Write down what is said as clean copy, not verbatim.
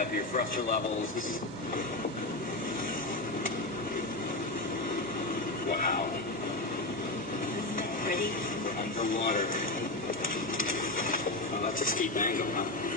up your thruster levels. Wow. Ready? We're underwater. Oh, that's a steep angle, huh?